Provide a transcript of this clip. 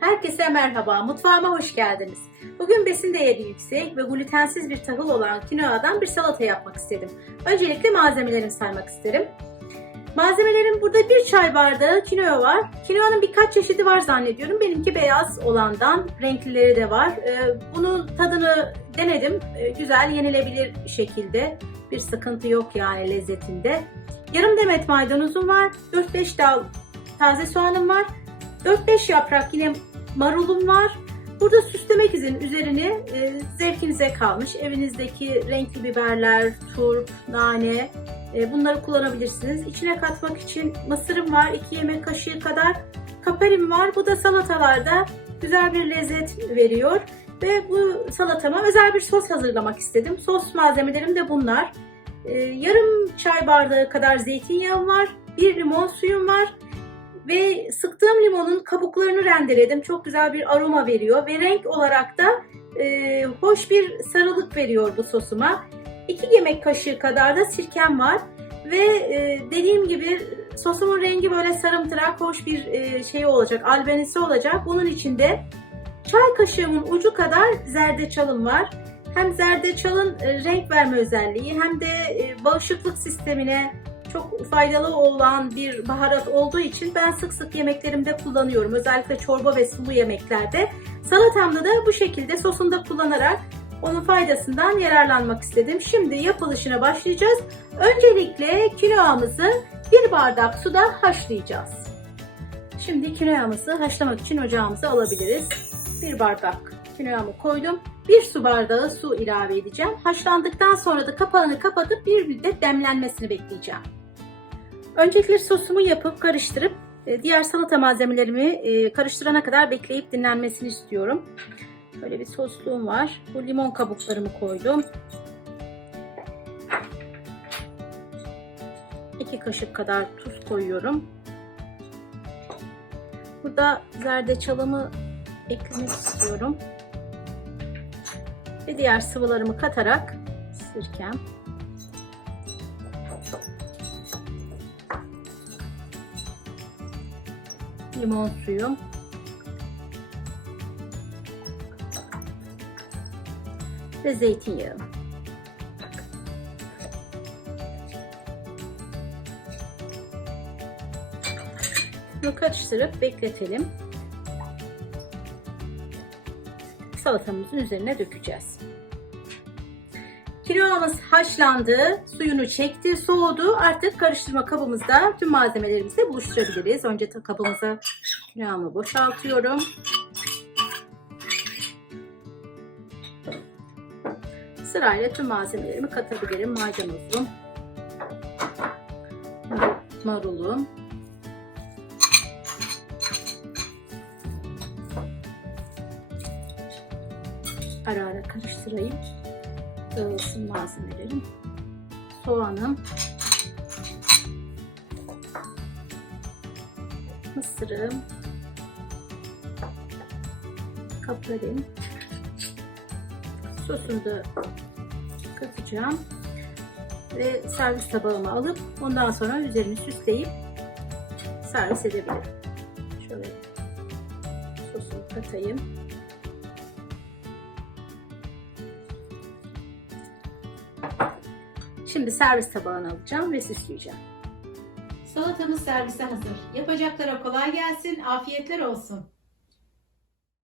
Herkese merhaba, mutfağıma hoş geldiniz. Bugün besin değeri yüksek ve glutensiz bir tahıl olan kinoadan bir salata yapmak istedim. Öncelikle malzemelerimi saymak isterim. Malzemelerim burada bir çay bardağı kinoa var. Kinoanın birkaç çeşidi var zannediyorum. Benimki beyaz olandan, renklileri de var. Ee, Bunun tadını denedim. Ee, Güzel, yenilebilir şekilde. Bir sıkıntı yok yani lezzetinde. Yarım demet maydanozum var. 4-5 dal taze soğanım var. 4-5 yaprak yine marulum var. Burada süslemek için üzerini e, zevkinize kalmış. Evinizdeki renkli biberler, turp, nane e, bunları kullanabilirsiniz. İçine katmak için mısırım var. 2 yemek kaşığı kadar kaperim var. Bu da salatalarda güzel bir lezzet veriyor. Ve bu salatama özel bir sos hazırlamak istedim. Sos malzemelerim de bunlar. E, yarım çay bardağı kadar zeytinyağım var. Bir limon suyum var. Ve sıktığım limonun kabuklarını rendeledim. Çok güzel bir aroma veriyor ve renk olarak da e, hoş bir sarılık veriyor bu sosuma. 2 yemek kaşığı kadar da sirkem var. Ve e, dediğim gibi sosumun rengi böyle sarımtırak hoş bir e, şey olacak, albenisi olacak. Bunun içinde çay kaşığımın ucu kadar zerdeçalım var. Hem zerdeçalın e, renk verme özelliği hem de e, bağışıklık sistemine çok faydalı olan bir baharat olduğu için ben sık sık yemeklerimde kullanıyorum. Özellikle çorba ve sulu yemeklerde. Salatamda da bu şekilde sosunda kullanarak onun faydasından yararlanmak istedim. Şimdi yapılışına başlayacağız. Öncelikle kinoamızı bir bardak suda haşlayacağız. Şimdi kinoamızı haşlamak için ocağımıza alabiliriz. Bir bardak kinoamı koydum. Bir su bardağı su ilave edeceğim. Haşlandıktan sonra da kapağını kapatıp bir müddet demlenmesini bekleyeceğim. Öncelikle sosumu yapıp karıştırıp e, diğer salata malzemelerimi e, karıştırana kadar bekleyip dinlenmesini istiyorum. Böyle bir sosluğum var. Bu limon kabuklarımı koydum. 2 kaşık kadar tuz koyuyorum. Burada zerdeçalımı eklemek istiyorum. Ve diğer sıvılarımı katarak sirkem limon suyum ve zeytinyağı. Bunu karıştırıp bekletelim. Salatamızın üzerine dökeceğiz. Kinoamız haşlandı, suyunu çekti, soğudu. Artık karıştırma kabımızda tüm malzemelerimizi buluşturabiliriz. Önce kabımıza kinoamı boşaltıyorum. Sırayla tüm malzemelerimi katabilirim. Maydanozum, marulum, ara ara karıştırayım. Dağılsın malzemelerim. Soğanım, mısırım, kaparim, sosunu da katacağım ve servis tabağıma alıp ondan sonra üzerini süsleyip servis edebilirim. Şöyle sosumu katayım. Şimdi servis tabağına alacağım ve süsleyeceğim. Salatamız servise hazır. Yapacaklara kolay gelsin, afiyetler olsun.